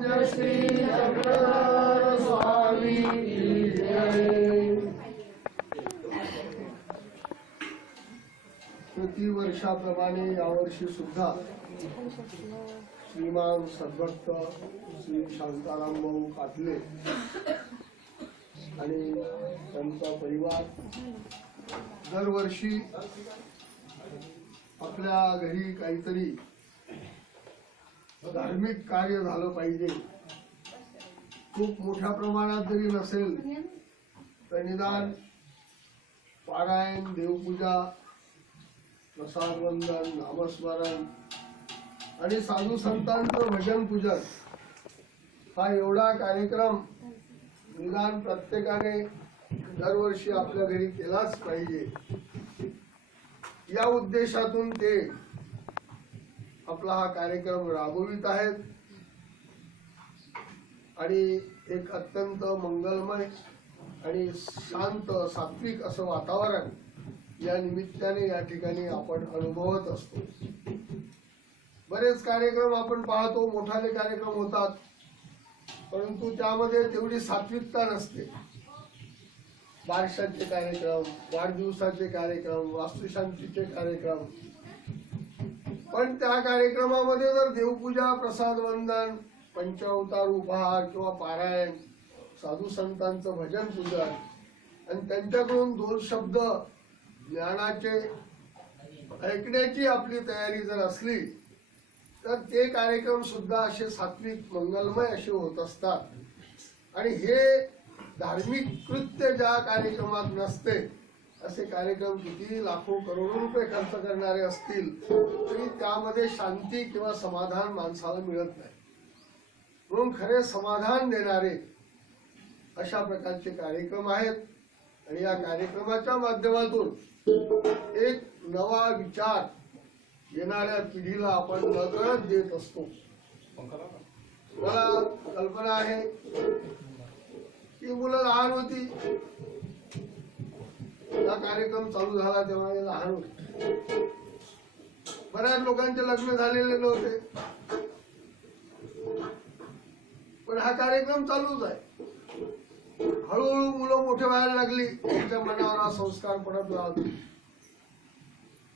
प्रतिवर्षाप्रमाणे श्री स्वामी यावर्षी सुद्धा श्रीमान सद्भक्त श्री शांताराम भाऊ काटले आणि त्यांचा परिवार दरवर्षी आपल्या घरी काहीतरी धार्मिक कार्य झालं पाहिजे. खूप मोठ्या प्रमाणात जरी नसेल तर निदान पारायण देवपूजा प्रसाद वंदन नामस्मरण आणि साधू संतांचं भजन पूजन हा एवढा कार्यक्रम निदान प्रत्येकाने दरवर्षी आपल्या घरी केलाच पाहिजे. या उद्देशातून ते आपला हा कार्यक्रम राबवित आहेत. आणि एक अत्यंत मंगलमय आणि शांत सात्विक असं वातावरण या निमित्ताने या ठिकाणी आपण अनुभवत असतो. बरेच कार्यक्रम आपण पाहतो मोठाले कार्यक्रम होतात. परंतु त्यामध्ये तेवढी सात्विकता नसते. बारशांचे कार्यक्रम वाढदिवसाचे कार्यक्रम वास्तुशांतीचे कार्यक्रम पण त्या कार्यक्रमामध्ये जर देवपूजा प्रसाद वंदन पंचावतार उपहार किंवा पारायण साधू संतांचं भजन पूजन आणि त्यांच्याकडून दोन शब्द ज्ञानाचे ऐकण्याची आपली तयारी जर असली तर ते कार्यक्रम सुद्धा असे सात्विक मंगलमय असे होत असतात. आणि हे धार्मिक कृत्य ज्या कार्यक्रमात नसते असे कार्यक्रम किती लाखो करोडो रुपये खर्च करणारे असतील तरी त्यामध्ये शांती किंवा समाधान माणसाला मिळत नाही. म्हणून खरे समाधान देणारे अशा प्रकारचे कार्यक्रम आहेत. आणि या कार्यक्रमाच्या माध्यमातून एक नवा विचार येणाऱ्या पिढीला आपण नकळत देत असतो. मला कल्पना आहे की मुलं लहान होती. हा कार्यक्रम चालू झाला तेव्हा लहान होते. बऱ्याच लोकांचे लग्न झालेले नव्हते. पण हा कार्यक्रम चालूच आहे. हळूहळू मुलं मोठे व्हायला लागली. त्यांच्या मनावर हा संस्कार पडत राहतो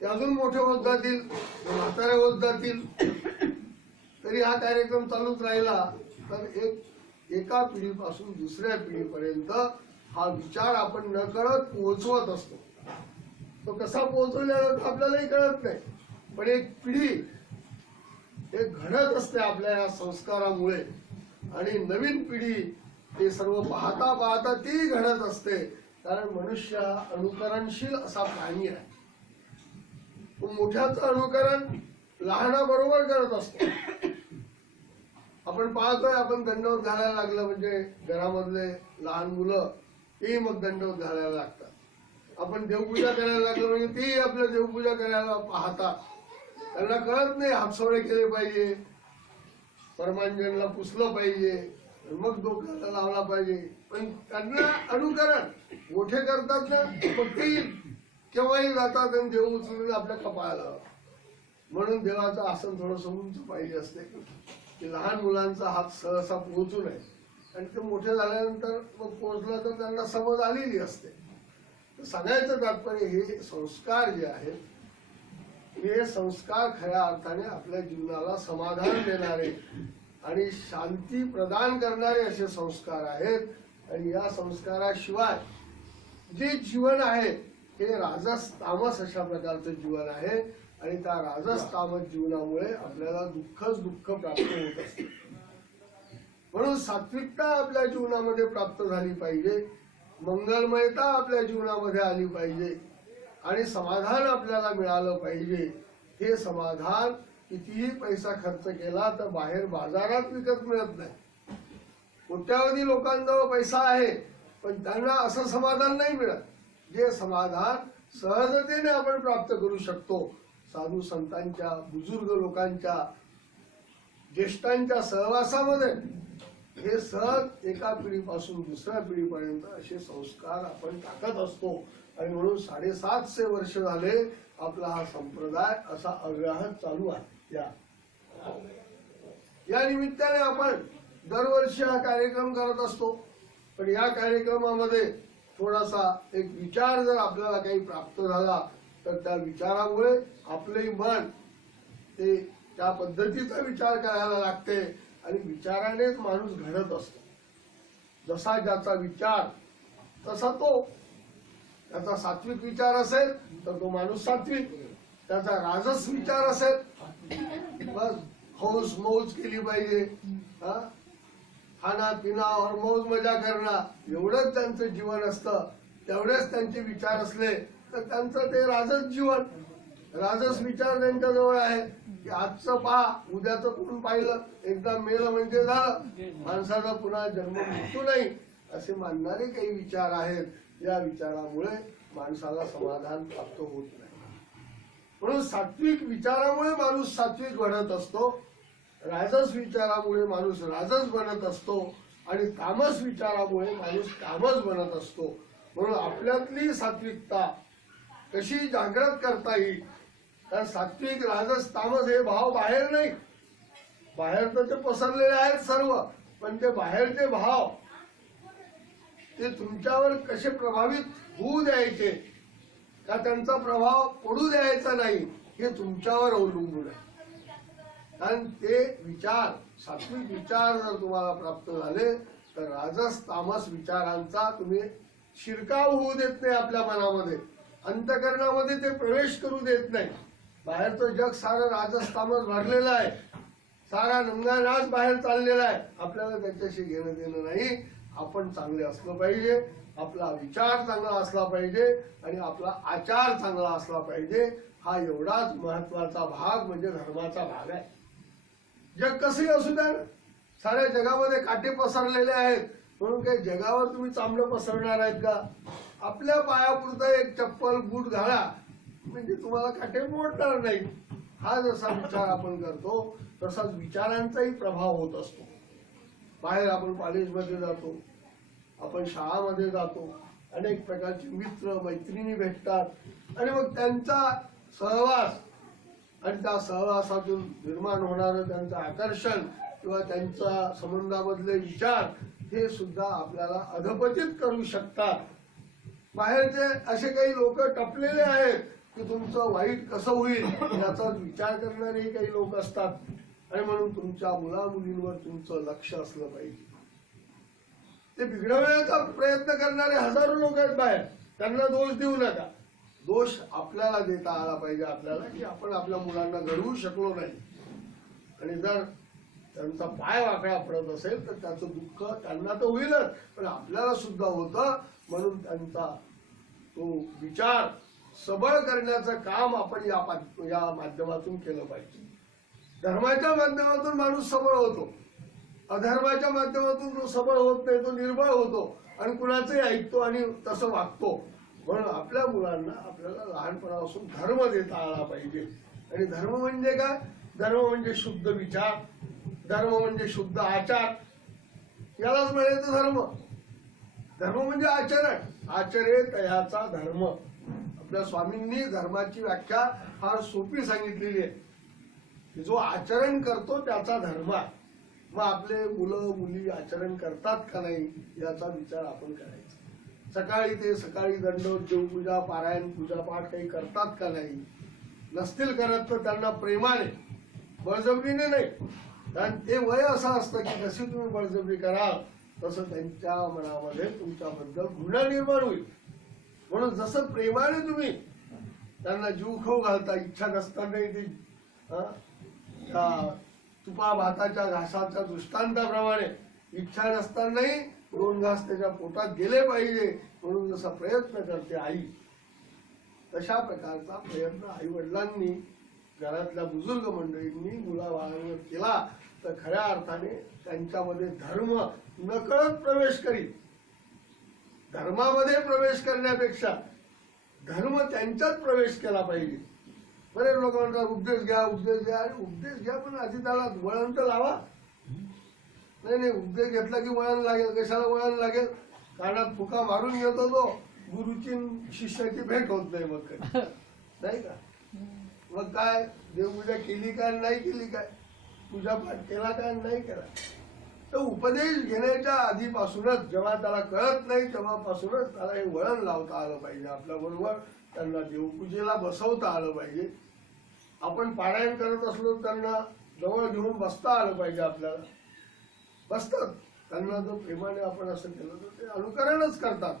ते अजून मोठे होत जातील. म्हातारे होत जातील. तरी हा कार्यक्रम चालूच राहिला. तर एक एका पिढीपासून दुसऱ्या पिढीपर्यंत हा विचार आपण न करत पोहोचवत असतो. तो कसा पोहोचवला जातो आपल्यालाही कळत नाही. पण एक पिढी हे घडत असते आपल्या या संस्कारामुळे. आणि नवीन पिढी ते सर्व पाहता पाहता ती घडत असते. कारण मनुष्य अनुकरणशील असा प्राणी आहे. तो मोठ्याचं अनुकरण लहानाबरोबर करत असतो. आपण पाहतोय आपण दंडवत घालायला लागलं म्हणजे घरामधले लहान मुलं तेही मग दंडवत घालायला लागतात. आपण देवपूजा करायला लागलो म्हणजे तेही आपल्या देवपूजा करायला पाहतात. त्यांना कळत नाही हापसोळे केले पाहिजे. परमांजनला पुसलं पाहिजे. मग डोक्याला लावला पाहिजे. पण त्यांना अनुकरण मोठे करतात ना मग ते केव्हाही जातात आणि देव उचलून आपल्या कपाळाला म्हणून देवाचं आसन थोडस उंच पाहिजे असते. की लहान मुलांचा हात सहसा पोहोचू नये. आणि ते मोठे झाल्यानंतर मग पोहोचलं तर त्यांना समज आलेली असते. तर सांगायचं तात्पर्य हे संस्कार जे आहेत हे संस्कार खऱ्या अर्थाने आपल्या जीवनाला समाधान देणारे आणि शांती प्रदान करणारे असे संस्कार आहेत. आणि या संस्काराशिवाय जे जीवन आहे हे राजस तामस अशा प्रकारचं जीवन आहे. आणि त्या राजस तामस जीवनामुळे आपल्याला दुःखच दुःख प्राप्त होत असते. म्हणून सात्विकता आपल्या जीवनामध्ये प्राप्त झाली पाहिजे. मंगलमयता आपल्या जीवनामध्ये आली पाहिजे. आणि समाधान आपल्याला मिळालं पाहिजे. हे समाधान कितीही पैसा खर्च केला तर बाहेर बाजारात विकत मिळत नाही. कोट्यावधी लोकांजवळ पैसा आहे पण त्यांना असं समाधान नाही मिळत. जे समाधान सहजतेने आपण प्राप्त करू शकतो. साधू संतांच्या बुजुर्ग लोकांच्या ज्येष्ठांच्या सहवासामध्ये हे सहज एका पिढीपासून दुसऱ्या पिढीपर्यंत असे संस्कार आपण टाकत असतो. आणि म्हणून साडेसातशे वर्ष झाले आपला हा संप्रदाय असा अग्रह चालू आहे. या. या निमित्ताने आपण दरवर्षी हा कार्यक्रम करत असतो. पण या कार्यक्रमामध्ये थोडासा एक विचार जर आपल्याला काही प्राप्त झाला तर त्या विचारामुळे आपले मन ते त्या पद्धतीचा विचार करायला लागते. आणि विचारानेच माणूस घडत असतो. जसा ज्याचा विचार तसा तो. त्याचा सात्विक विचार असेल तर तो माणूस सात्विक. त्याचा राजस विचार असेल बस हौस मौज केली पाहिजे. हा? खाना पिना और मौज मजा करणं एवढंच त्यांचं जीवन असतं. तेवढेच त्यांचे विचार असले तर त्यांचं ते राजस जीवन. राजस विचार त्यांच्या जवळ आहे. की आजचं पहा उद्याचं कुठून पाहिलं? एकदा मेलं म्हणजे झालं. माणसाचा पुन्हा जन्म मृत्यू नाही असे मानणारे काही विचार आहेत. या विचारामुळे माणसाला समाधान प्राप्त होत नाही. म्हणून सात्विक विचारामुळे माणूस सात्विक बनत असतो. राजस विचारामुळे माणूस राजस बनत असतो. आणि तामस विचारामुळे माणूस तामस बनत असतो. म्हणून आपल्यातली सात्विकता कशी जागृत करता येईल तर सात्विक राजस तामस हे भाव बाहेर नाही. बाहेर तर ते पसरलेले आहेत सर्व पण ते बाहेरचे भाव ते तुमच्यावर कसे प्रभावित होऊ द्यायचे? का त्यांचा प्रभाव पडू द्यायचा नाही हे तुमच्यावर अवलंबून आहे. कारण ते विचार सात्विक विचार जर तुम्हाला प्राप्त झाले तर राजस तामस विचारांचा तुम्ही शिरकाव होऊ देत नाही आपल्या मनामध्ये. अंतकरणामध्ये ते प्रवेश करू देत नाही. बाहेरचं जग सारं राजस भरलेलं आहे. सारा नंगानाच बाहेर चाललेला आहे. आपल्याला त्याच्याशी घेणं देणं नाही. आपण चांगले असलं पाहिजे. आपला विचार चांगला असला पाहिजे. आणि आपला आचार चांगला असला पाहिजे. हा एवढाच महत्त्वाचा भाग म्हणजे धर्माचा भाग आहे. जग कसंही असू द्या साऱ्या जगामध्ये काटे पसरलेले आहेत. म्हणून काही जगावर तुम्ही चांबडं पसरणार आहेत का? आपल्या पायापुरतं एक चप्पल बूट घाला. म्हणजे तुम्हाला काटे मोडणार नाही. हा जसा विचार आपण करतो तसाच विचारांचाही प्रभाव होत असतो. बाहेर आपण कॉलेजमध्ये जातो आपण शाळामध्ये जातो अनेक प्रकारचे मित्र मैत्रिणी भेटतात. आणि मग त्यांचा सहवास आणि त्या सहवासातून निर्माण होणारं त्यांचं आकर्षण किंवा त्यांच्या संबंधामधले विचार हे सुद्धा आपल्याला अधपतित करू शकतात. बाहेरचे असे काही लोक टपलेले आहेत की तुमचं वाईट कसं होईल याचा विचार करणारे काही लोक असतात. आणि म्हणून तुमच्या मुला मुलींवर तुमचं लक्ष असलं पाहिजे. ते बिघडवण्याचा प्रयत्न करणारे हजारो लोक आहेत बाहेर. त्यांना दोष देऊ नका. दोष आपल्याला देता आला पाहिजे आपल्याला की आपण आपल्या मुलांना घडवू शकलो नाही. आणि जर त्यांचा पाय वाकडा पडत असेल तर त्याचं दुःख त्यांना तर होईलच. पण आपल्याला सुद्धा होतं म्हणून त्यांचा तो विचार सबळ करण्याचं काम आपण या या माध्यमातून केलं पाहिजे. धर्माच्या माध्यमातून माणूस सबळ होतो. अधर्माच्या माध्यमातून जो सबळ होत नाही तो निर्बळ होतो आणि कुणाचंही ऐकतो आणि तसं वागतो. म्हणून आपल्या मुलांना आपल्याला लहानपणापासून धर्म देता आला पाहिजे. आणि धर्म म्हणजे काय? धर्म म्हणजे शुद्ध विचार. धर्म म्हणजे शुद्ध आचार. यालाच म्हणायचं धर्म. धर्म म्हणजे आचरण. आचरे तयाचा धर्म. आपल्या स्वामींनी धर्माची व्याख्या फार सोपी सांगितलेली आहे. की जो आचरण करतो त्याचा धर्म आहे. मग आपले मुलं मुली आचरण करतात का नाही याचा विचार आपण करायचा. सकाळी ते सकाळी दंड देवपूजा पारायण पूजा पाठ काही करतात का नाही नसतील करत तर त्यांना प्रेमाने बळजबरीने नाही. कारण ते वय असं असतं की जशी तुम्ही बळजबरी कराल तसं त्यांच्या मनामध्ये तुमच्याबद्दल घृणा निर्माण होईल. म्हणून जसं प्रेमाने तुम्ही त्यांना जीव खाऊ घालता इच्छा नसतानाही ते तुपा भाताच्या घासाच्या दृष्टांताप्रमाणे इच्छा नसतानाही दोन घास त्याच्या पोटात गेले पाहिजे म्हणून जसा प्रयत्न करते आई तशा प्रकारचा प्रयत्न आई वडिलांनी घरातल्या बुजुर्ग मंडळींनी मुलाबाळांवर केला. तर खऱ्या अर्थाने त्यांच्यामध्ये धर्म नकळत प्रवेश करीत. धर्मामध्ये प्रवेश करण्यापेक्षा धर्म त्यांच्यात प्रवेश केला पाहिजे. बरेच लोक म्हणतात उपदेश घ्या उपदेश घ्या. आणि उपदेश घ्या पण आधी त्याला वळण तर लावा. नाही नाही उपदेश घेतला की वळण लागेल कशाला वळण लागेल? कानात फुका मारून घेतो तो. गुरुची शिष्याची भेट होत नाही मग कधी. नाही का? मग काय? देवपूजा केली काय नाही केली काय पूजा पाठ केला काय नाही केला? तर उपदेश घेण्याच्या आधीपासूनच जेव्हा त्याला कळत नाही तेव्हापासूनच त्याला हे वळण लावता आलं पाहिजे. आपल्या बरोबर त्यांना देवपूजेला बसवता आलं पाहिजे. आपण पारायण करत असलो त्यांना जवळ घेऊन बसता आलं पाहिजे आपल्याला. बसतात. त्यांना जर प्रेमाने आपण असं केलं तर ते अनुकरणच करतात.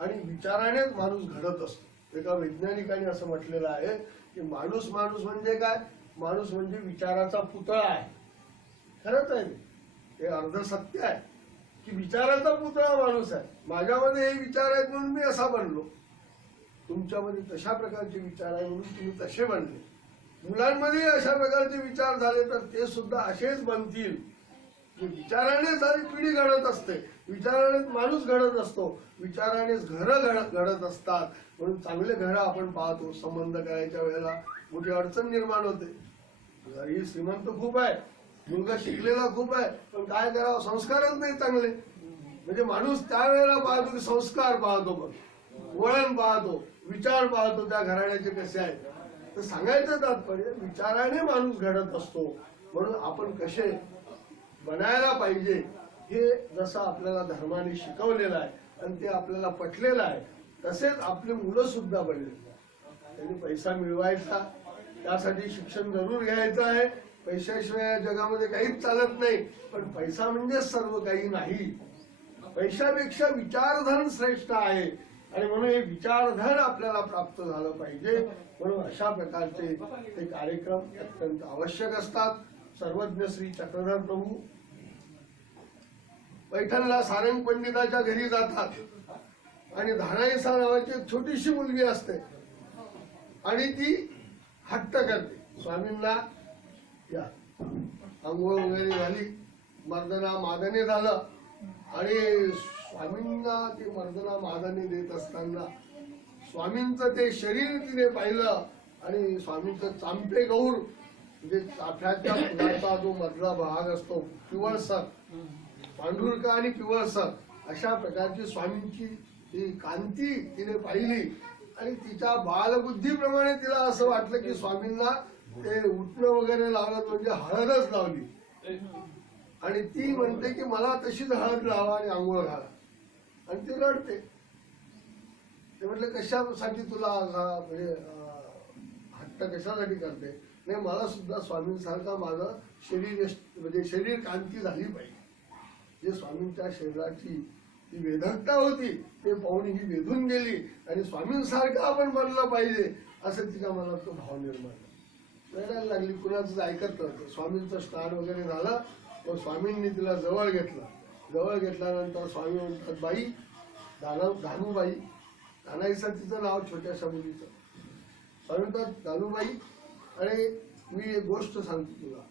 आणि विचारानेच माणूस घडत असतो. एका वैज्ञानिकाने असं म्हटलेलं आहे की माणूस माणूस म्हणजे काय? माणूस म्हणजे विचाराचा पुतळा आहे. खरंच आहे. हे अर्ध सत्य आहे. की विचाराचा पुतळा माणूस आहे. माझ्यामध्ये हे विचार आहेत म्हणून मी असा बनलो. तुमच्यामध्ये तशा प्रकारचे विचार आहे म्हणून तुम्ही तसे बनले. मुलांमध्ये अशा प्रकारचे विचार झाले तर ते सुद्धा असेच बनतील. की विचाराने सारी पिढी घडत असते. विचारानेच माणूस घडत असतो. विचारानेच घरं घडत घडत असतात. म्हणून चांगले घरं आपण पाहतो. संबंध करायच्या वेळेला मोठी अडचण निर्माण होते. घरी श्रीमंत खूप आहे. मुलगा शिकलेला खूप आहे पण काय करावं संस्कारच नाही चांगले. म्हणजे माणूस त्यावेळेला पाहतो की संस्कार पाहतो पण वळण पाहतो विचार पाहतो त्या घराण्याचे कसे आहेत. तर सांगायचं तात्पर्य विचाराने माणूस घडत असतो. म्हणून आपण कसे बनायला पाहिजे हे जसं आपल्याला धर्माने शिकवलेलं आहे आणि ते आपल्याला पटलेलं आहे तसेच आपली मुलं सुद्धा बनले त्यांनी पैसा मिळवायचा त्यासाठी शिक्षण जरूर घ्यायचं आहे. पैशाशिवाय या जगामध्ये काहीच चालत नाही. पण पैसा म्हणजे सर्व काही नाही. पैशापेक्षा विचारधन श्रेष्ठ आहे. आणि म्हणून हे विचारधन आपल्याला प्राप्त झालं पाहिजे. म्हणून अशा प्रकारचे ते कार्यक्रम अत्यंत आवश्यक असतात. सर्वज्ञ श्री चक्रधर प्रभू. पैठणला सारंग पंडिताच्या घरी जातात. आणि धारायसा नावाची एक छोटीशी मुलगी असते. आणि ती हट्ट करते. स्वामींना या. आंघोळ वगैरे झाली मर्दना मादने झालं. आणि स्वामींना ते मर्दना मादने देत असताना स्वामींचं ते शरीर तिने पाहिलं आणि स्वामींचं चांपे गौर म्हणजे चाफ्याच्या फुलाचा जो मधला भाग असतो पिवळसर पांढुरका आणि पिवळसर अशा प्रकारची स्वामींची ही कांती तिने पाहिली. आणि तिच्या बालबुद्धीप्रमाणे तिला असं वाटलं की स्वामींना ते उठणं वगैरे लावलं म्हणजे हळदच लावली. आणि ती म्हणते की मला तशीच हळद लावा आणि आंघोळ घाला. आणि ती रडते. ते म्हटलं कशासाठी तुला असा म्हणजे हट्ट कशासाठी करते? नाही मला सुद्धा स्वामींसारखा माझं शरीर म्हणजे शरीर कांती झाली पाहिजे. जे स्वामींच्या शरीराची ती वेधकता होती ते पाहून ही वेधून गेली आणि स्वामींसारखं आपण बनलं पाहिजे असं तिच्या मनात तो भाव निर्माण झाला. रडायला लागली कुणाचं ऐकत नव्हतं. स्वामींचं स्नान वगैरे झालं व स्वामींनी तिला जवळ घेतलं. जवळ घेतल्यानंतर स्वामी म्हणतात बाई दानव धानूबाई धानाईचं तिचं नाव छोट्याशा मुलीचं. स्वामी म्हणतात धानूबाई अरे मी एक गोष्ट सांगतो तुला.